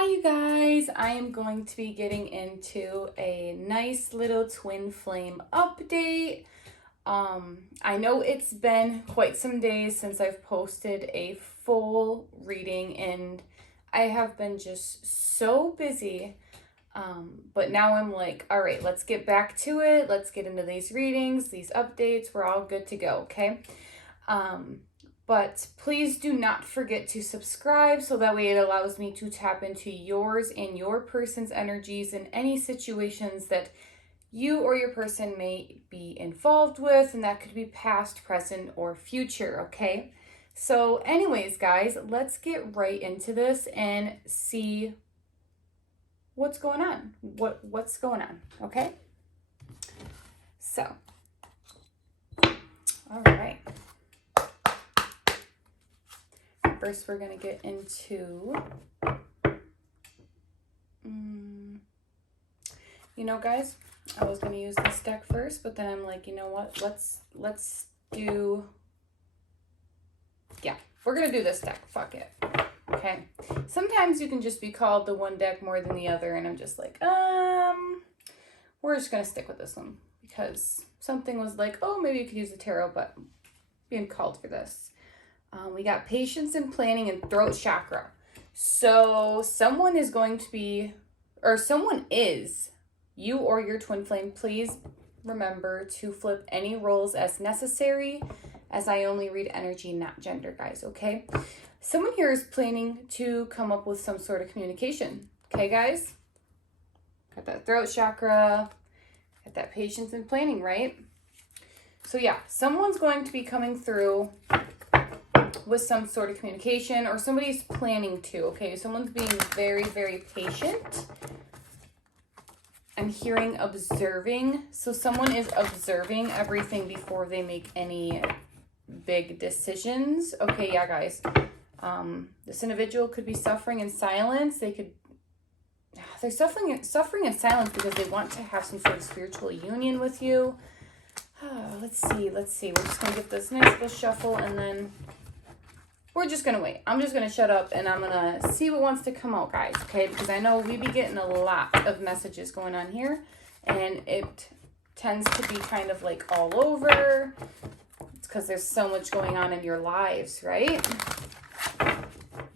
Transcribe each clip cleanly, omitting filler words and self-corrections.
Hi you guys, I am going to be getting into a nice little twin flame update. I know it's been quite some days since I've posted a full reading and I have been just so busy. But now I'm like, all right, let's get back to it. Let's get into these readings, these updates. We're all good to go, okay? But please do not forget to subscribe so that way it allows me to tap into yours and your person's energies in any situations that you or your person may be involved with, and that could be past, present, or future, okay? So anyways, guys, let's get right into this and see what's going on. What's going on, okay? So, all right. First, we're going to get into, you know, guys, I was going to use this deck first, but then I'm like, you know what, let's do, yeah, we're going to do this deck, fuck it, okay? Sometimes you can just be called the one deck more than the other, and I'm just like, we're just going to stick with this one, because something was like, oh, maybe you could use the tarot, but being called for this. We got patience and planning and throat chakra. So someone is going to be, or someone is, you or your twin flame, please remember to flip any roles as necessary, as I only read energy, not gender, guys, okay? Someone here is planning to come up with some sort of communication, okay, guys? Got that throat chakra, got that patience and planning, right? So yeah, someone's going to be coming through with some sort of communication, or somebody's planning to, okay? Someone's being very, very patient. I'm hearing observing. So someone is observing everything before they make any big decisions. Okay, yeah, guys. This individual could be suffering in silence. They're suffering in silence because they want to have some sort of spiritual union with you. Let's see. We're just going to get this nice little shuffle, and then we're just going to wait. I'm just going to shut up and I'm going to see what wants to come out, guys, okay? Because I know we be getting a lot of messages going on here, and it tends to be kind of like all over. It's because there's so much going on in your lives, right?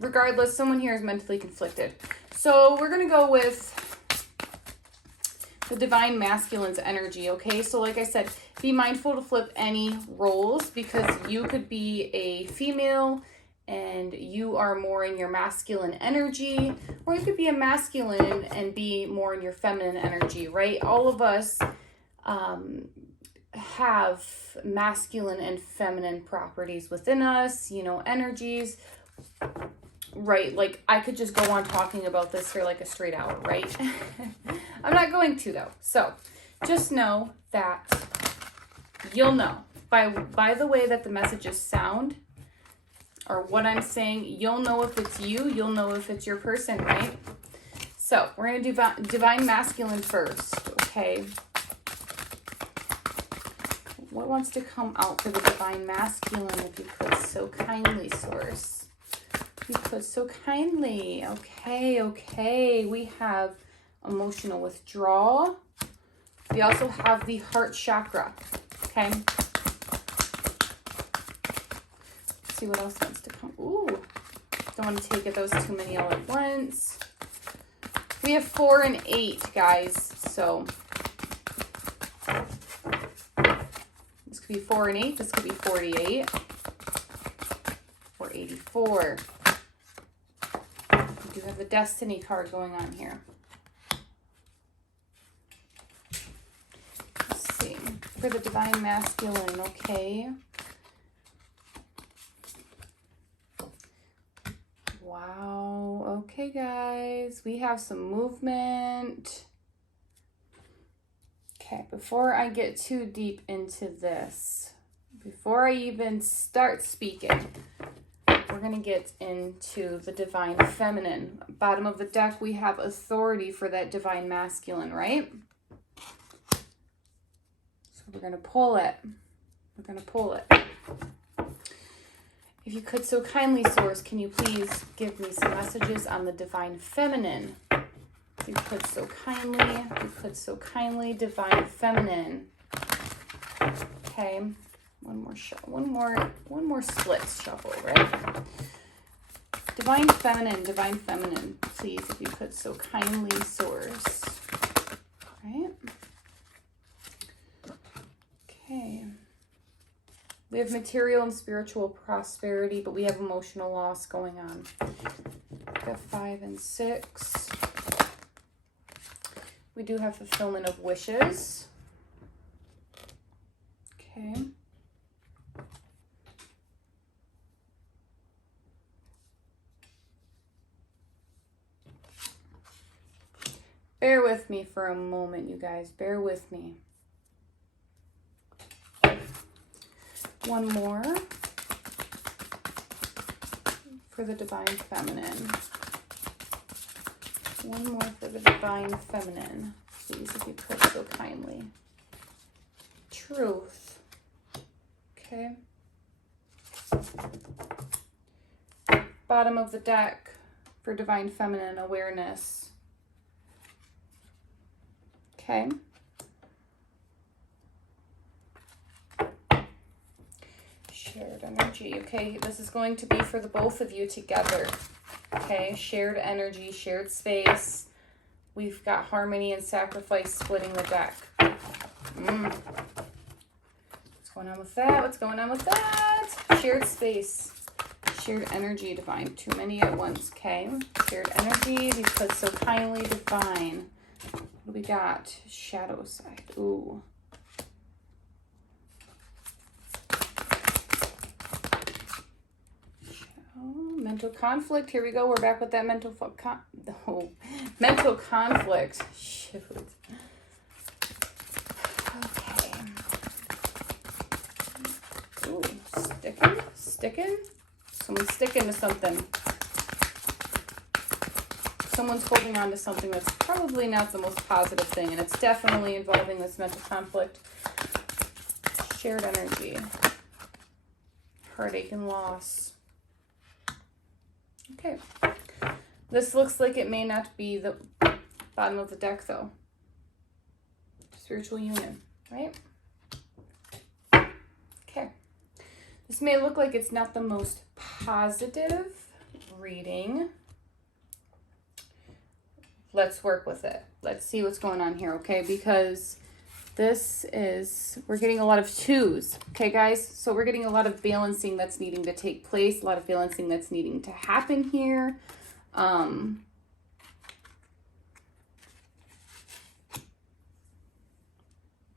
Regardless, someone here is mentally conflicted. So we're going to go with the divine masculine's energy, okay? So like I said, be mindful to flip any roles, because you could be a female and you are more in your masculine energy, or you could be a masculine and be more in your feminine energy, right? All of us have masculine and feminine properties within us, you know, energies, right? Like, I could just go on talking about this for like a straight hour, right? I'm not going to, though. So just know that you'll know by the way that the messages sound, or what I'm saying, you'll know if it's you, you'll know if it's your person, right? So we're going to do divine masculine first, okay? What wants to come out for the divine masculine, if you could so kindly, source? If you could so kindly. Okay. We have emotional withdrawal. We also have the heart chakra, okay? See what else wants to come. Ooh, don't want to take it those too many all at once. We have 4 and 8, guys. So this could be 4 and 8. This could be 48 or 84. We do have the destiny card going on here. Let's see. For the divine masculine, okay. Wow. Okay, guys. We have some movement. Okay, before I get too deep into this, before I even start speaking, we're going to get into the divine feminine. Bottom of the deck, we have authority for that divine masculine, right? So we're going to pull it. If you could so kindly, Source, can you please give me some messages on the Divine Feminine? If you could so kindly, Divine Feminine. Okay, one more split shuffle, right? Divine Feminine, please, if you could so kindly, Source. Right? Okay. We have material and spiritual prosperity, but we have emotional loss going on. We have 5 and 6. We do have fulfillment of wishes. Okay. Bear with me for a moment, you guys. Bear with me. One more for the Divine Feminine. One more for the Divine Feminine. Please, if you could so kindly. Truth. Okay. Bottom of the deck for Divine Feminine, awareness. Okay. Shared energy. Okay, this is going to be for the both of you together. Okay, shared energy, shared space. We've got harmony and sacrifice splitting the deck. What's going on with that? What's going on with that? Shared space. Shared energy, Divine. Too many at once, okay? Shared energy, because so kindly, Divine. What do we got? Shadow side. Ooh. Mental conflict. Here we go. We're back with that mental mental conflict. Shoot. Okay. Ooh, sticking. Someone's sticking to something. Someone's holding on to something that's probably not the most positive thing, and it's definitely involving this mental conflict. Shared energy. Heartache and loss. Okay. This looks like it may not be the bottom of the deck, though. Spiritual union, right? Okay. This may look like it's not the most positive reading. Let's work with it. Let's see what's going on here, okay? Because this is, we're getting a lot of 2s, okay, guys? So we're getting a lot of balancing that's needing to take place, a lot of balancing that's needing to happen here.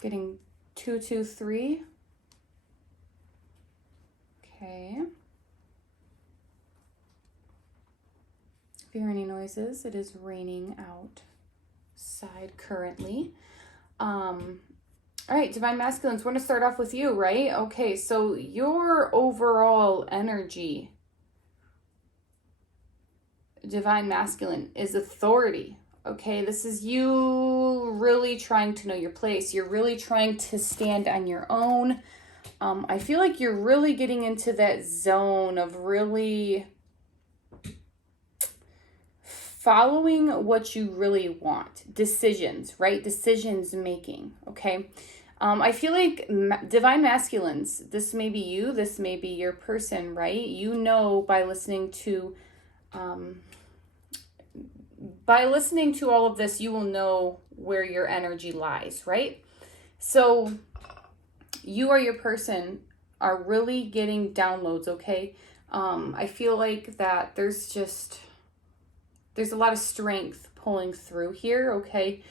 Getting 2, 2, 3. Okay. If you hear any noises, it is raining outside currently. All right, Divine Masculines, we're going to start off with you, right? Okay, so your overall energy, Divine Masculine, is authority. Okay, this is you really trying to know your place. You're really trying to stand on your own. I feel like you're really getting into that zone of really following what you really want. Decisions, right? Decisions making, okay? I feel like Divine Masculines, this may be you, this may be your person, right? You know by listening to all of this, you will know where your energy lies, right? So you or your person are really getting downloads, okay? I feel like that there's a lot of strength pulling through here, okay?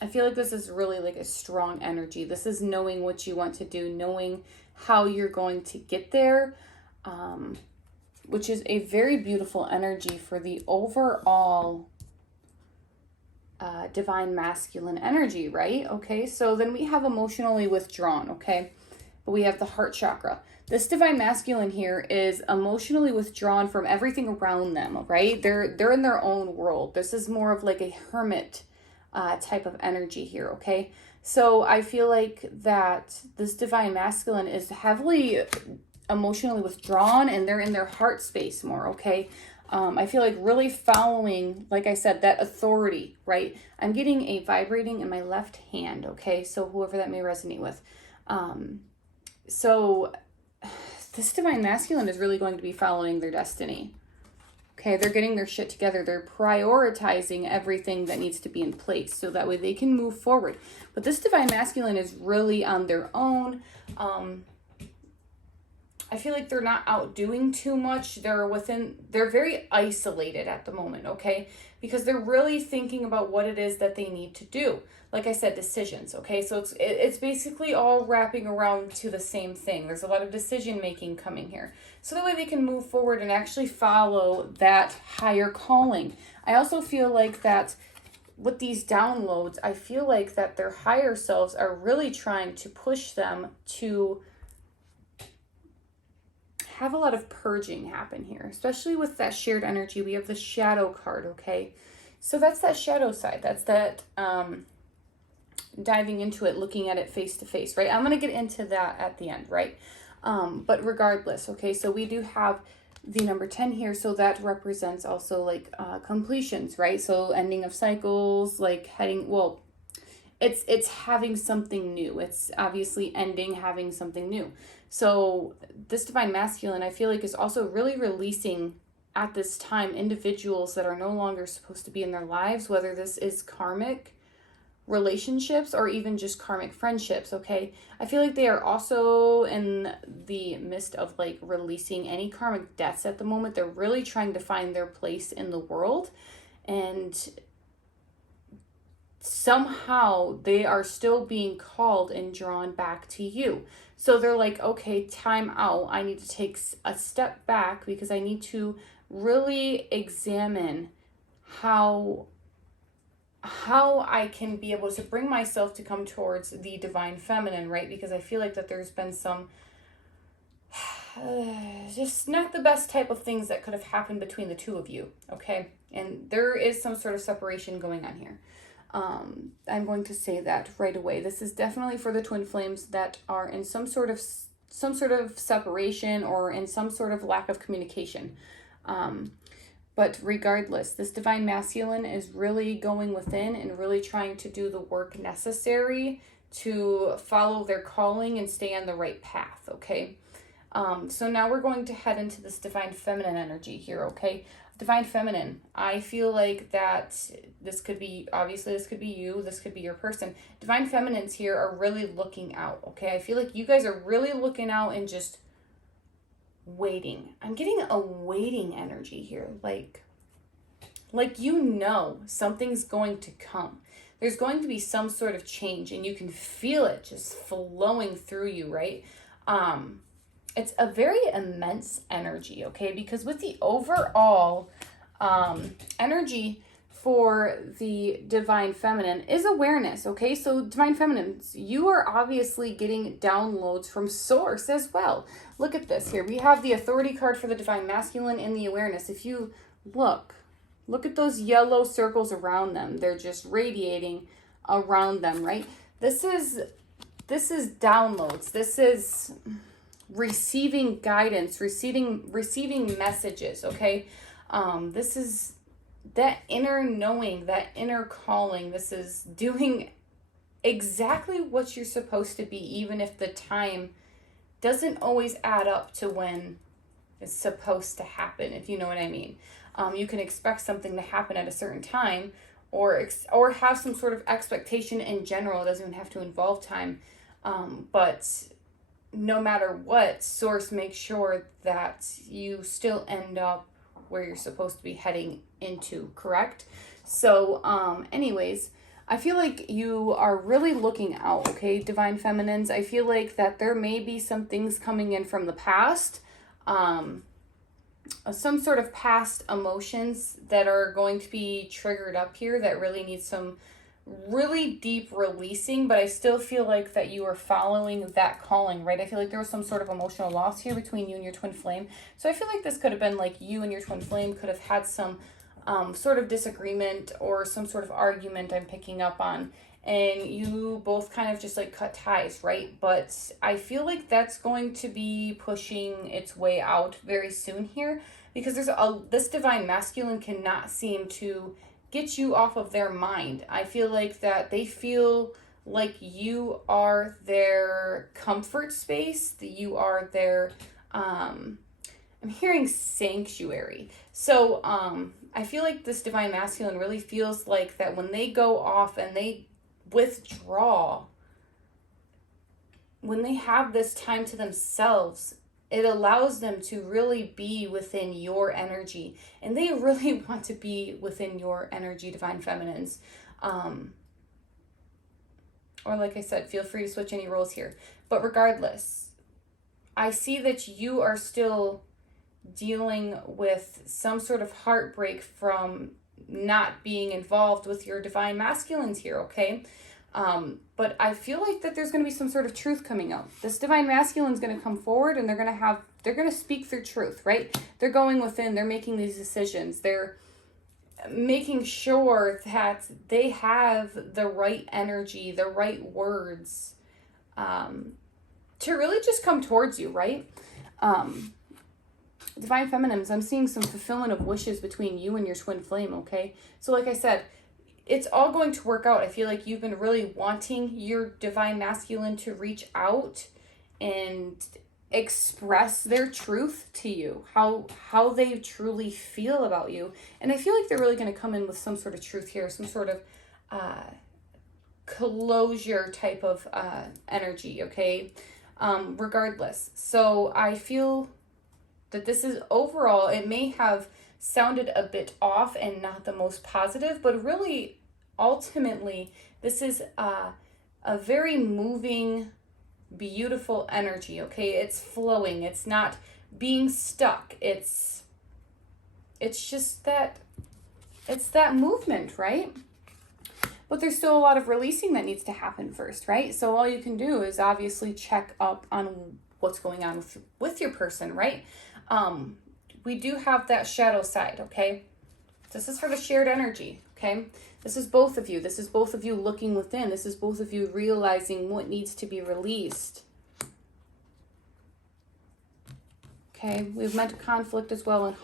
I feel like this is really like a strong energy. This is knowing what you want to do, knowing how you're going to get there, which is a very beautiful energy for the overall Divine Masculine energy, right? Okay, so then we have emotionally withdrawn, okay? But we have the heart chakra. This Divine Masculine here is emotionally withdrawn from everything around them, right? They're in their own world. This is more of like a hermit type of energy here, okay? So I feel like that this divine masculine is heavily emotionally withdrawn, and they're in their heart space more, okay? I feel like really following, like I said, that authority, right? I'm getting a vibrating in my left hand, okay? So whoever that may resonate with. So this divine masculine is really going to be following their destiny. Okay, they're getting their shit together. They're prioritizing everything that needs to be in place so that way they can move forward. But this divine masculine is really on their own. I feel like they're not out doing too much. They're very isolated at the moment, okay? Because they're really thinking about what it is that they need to do. Like I said, decisions, okay? So it's basically all wrapping around to the same thing. There's a lot of decision making coming here. So that way they can move forward and actually follow that higher calling. I also feel like that with these downloads, I feel like that their higher selves are really trying to push them to have a lot of purging happen here, especially with that shared energy. We have the shadow card, okay? So that's that shadow side. That's that diving into it, looking at it face to face, right? I'm going to get into that at the end, right? But regardless, okay, so we do have the number 10 here. So that represents also like completions, right? So ending of cycles, like heading, well, it's having something new. It's obviously ending, having something new. So this divine masculine, I feel like, is also really releasing at this time individuals that are no longer supposed to be in their lives, whether this is karmic relationships or even just karmic friendships, okay? I feel like they are also in the midst of like releasing any karmic debts at the moment. They're really trying to find their place in the world, and somehow they are still being called and drawn back to you. So they're like, okay, time out. I need to take a step back because I need to really examine how I can be able to bring myself to come towards the divine feminine, right? Because I feel like that there's been some just not the best type of things that could have happened between the two of you, okay? And there is some sort of separation going on here. I'm going to say that right away. This is definitely for the twin flames that are in some sort of separation or in some sort of lack of communication. But regardless, this divine masculine is really going within and really trying to do the work necessary to follow their calling and stay on the right path, okay? So now we're going to head into this divine feminine energy here, okay? Divine feminine, I feel like that this could be, obviously this could be you, this could be your person. Divine feminines here are really looking out, okay? I feel like you guys are really looking out and just waiting. I'm getting a waiting energy here, like you know something's going to come. There's going to be some sort of change and you can feel it just flowing through you, right? It's a very immense energy, okay? Because with the overall energy for the divine feminine is awareness, okay? So divine feminines, you are obviously getting downloads from source as well. Look at this here. We have the authority card for the divine masculine in the awareness. If you look at those yellow circles around them. They're just radiating around them, right? This is downloads. This is receiving guidance, receiving messages, okay? This is that inner knowing, that inner calling. This is doing exactly what you're supposed to be, even if the time doesn't always add up to when it's supposed to happen, if you know what I mean. You can expect something to happen at a certain time or have some sort of expectation in general. It doesn't even have to involve time. But no matter what, source makes sure that you still end up where you're supposed to be heading into, correct? So anyways, I feel like you are really looking out, okay, divine feminines. I feel like that there may be some things coming in from the past, some sort of past emotions that are going to be triggered up here that really need some really deep releasing, but I still feel like that you are following that calling, right? I feel like there was some sort of emotional loss here between you and your twin flame. So I feel like this could have been like you and your twin flame could have had some sort of disagreement or some sort of argument I'm picking up on. and you both kind of just like cut ties, right? But I feel like that's going to be pushing its way out very soon here, because this divine masculine cannot seem to get you off of their mind. I feel like that they feel like you are their comfort space, that you are their I'm hearing sanctuary. So I feel like this divine masculine really feels like that when they go off and they withdraw, when they have this time to themselves, it allows them to really be within your energy, and they really want to be within your energy, divine feminines. Or like I said, feel free to switch any roles here, but regardless, I see that you are still dealing with some sort of heartbreak from not being involved with your divine masculines here, okay? But I feel like that there's going to be some sort of truth coming out. This divine masculine is going to come forward, and they're going to speak their truth, right? They're going within, they're making these decisions. They're making sure that they have the right energy, the right words, to really just come towards you, right? Divine feminines, I'm seeing some fulfillment of wishes between you and your twin flame, okay? So like I said, it's all going to work out. I feel like you've been really wanting your divine masculine to reach out and express their truth to you, how they truly feel about you. And I feel like they're really going to come in with some sort of truth here, some sort of closure type of energy, okay? Regardless. So I feel that this is overall, it may have sounded a bit off and not the most positive, but really, ultimately, this is a very moving, beautiful energy, okay? It's flowing. It's not being stuck. It's just that, it's that movement, right? But there's still a lot of releasing that needs to happen first, right? So all you can do is obviously check up on what's going on with your person, right? We do have that shadow side, okay? This is for the shared energy, okay? This is both of you. This is both of you looking within. This is both of you realizing what needs to be released. Okay, we've met conflict as well, and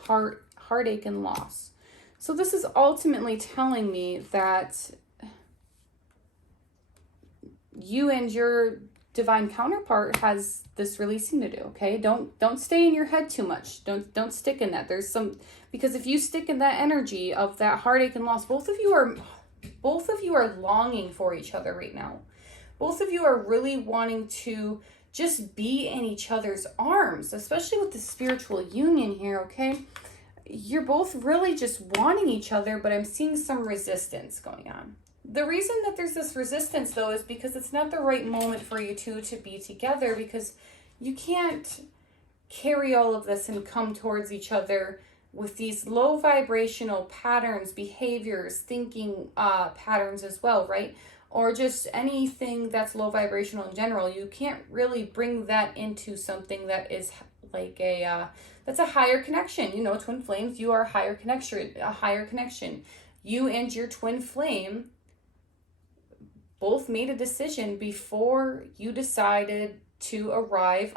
heartache and loss. So this is ultimately telling me that you and your divine counterpart has this releasing to do, okay? Don't stay in your head too much. Don't stick in that. There's some, because if you stick in that energy of that heartache and loss, both of you are longing for each other right now. Both of you are really wanting to just be in each other's arms, especially with the spiritual union here, okay? You're both really just wanting each other, but I'm seeing some resistance going on. The reason that there's this resistance, though, is because it's not the right moment for you two to be together, because you can't carry all of this and come towards each other with these low vibrational patterns, behaviors, thinking patterns as well, right? Or just anything that's low vibrational in general. You can't really bring that into something that is like that's a higher connection. You know, twin flames, you are a higher connection. You and your twin flame both made a decision before you decided to arrive,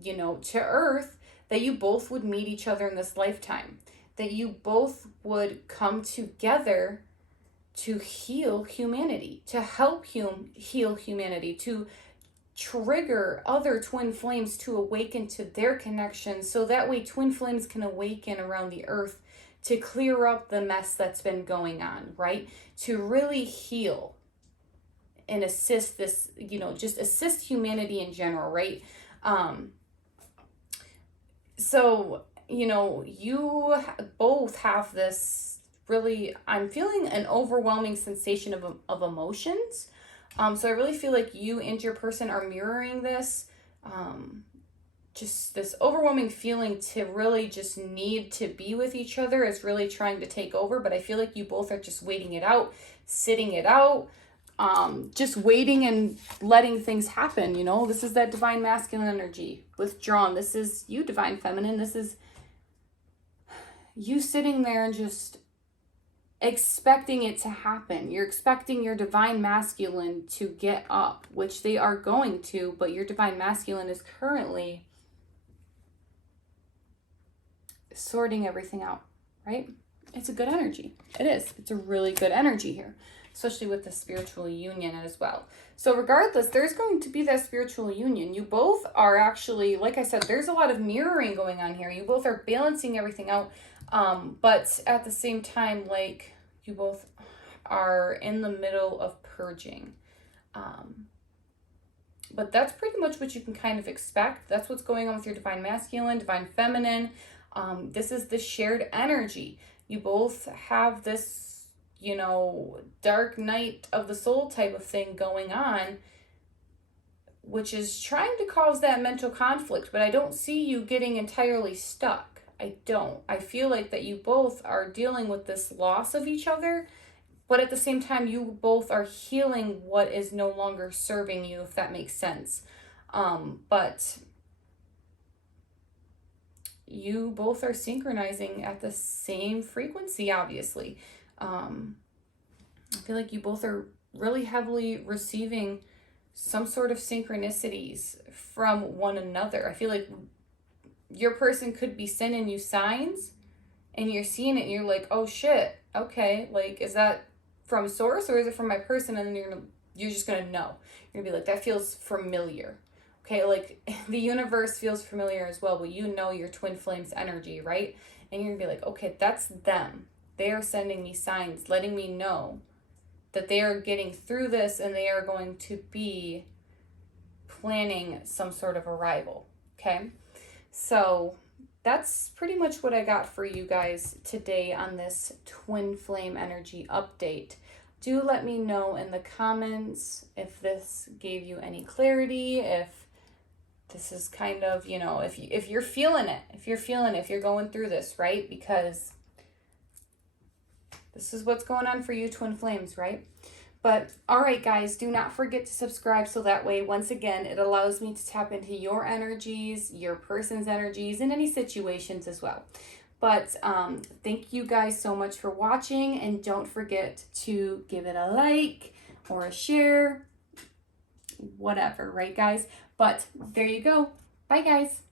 you know, to Earth, that you both would meet each other in this lifetime, that you both would come together to heal humanity, to help heal humanity, to trigger other twin flames to awaken to their connection, so that way twin flames can awaken around the Earth to clear up the mess that's been going on, right? To really heal and assist this, you know, just assist humanity in general, right? So, you know, you both have this really, I'm feeling an overwhelming sensation of emotions. So I really feel like you and your person are mirroring this, just this overwhelming feeling to really just need to be with each other is really trying to take over. But I feel like you both are just waiting it out, sitting it out, just waiting and letting things happen. You know, this is that divine masculine energy, withdrawn. This is you, divine feminine. This is you sitting there and just expecting it to happen. You're expecting your divine masculine to get up, which they are going to, but your divine masculine is currently sorting everything out, right? It's a good energy. It is. It's a really good energy here, especially with the spiritual union as well. So regardless, there's going to be that spiritual union. You both are actually, like I said, there's a lot of mirroring going on here. You both are balancing everything out. But at the same time, like, you both are in the middle of purging. But that's pretty much what you can kind of expect. That's what's going on with your divine masculine, divine feminine. This is the shared energy. You both have this, you know, dark night of the soul type of thing going on, which is trying to cause that mental conflict, but I don't see you getting entirely stuck. I don't. I feel like that you both are dealing with this loss of each other, but at the same time, you both are healing what is no longer serving you, if that makes sense. But you both are synchronizing at the same frequency, obviously. I feel like you both are really heavily receiving some sort of synchronicities from one another. I feel like your person could be sending you signs and you're seeing it and you're like, oh shit, okay, like, is that from source or is it from my person? And then you're just gonna know. You're gonna be like, that feels familiar. Okay, like the universe feels familiar as well, but you know your twin flames energy, right? And you're gonna be like, okay, that's them. They are sending me signs, letting me know that they are getting through this and they are going to be planning some sort of arrival, okay? So that's pretty much what I got for you guys today on this twin flame energy update. Do let me know in the comments if this gave you any clarity, if this is kind of, you know, if you're feeling it, if you're going through this, right? Because this is what's going on for you, twin flames, right? But all right, guys, do not forget to subscribe so that way, once again, it allows me to tap into your energies, your person's energies, in any situations as well. But thank you guys so much for watching, and don't forget to give it a like or a share, whatever, right, guys? But there you go. Bye, guys.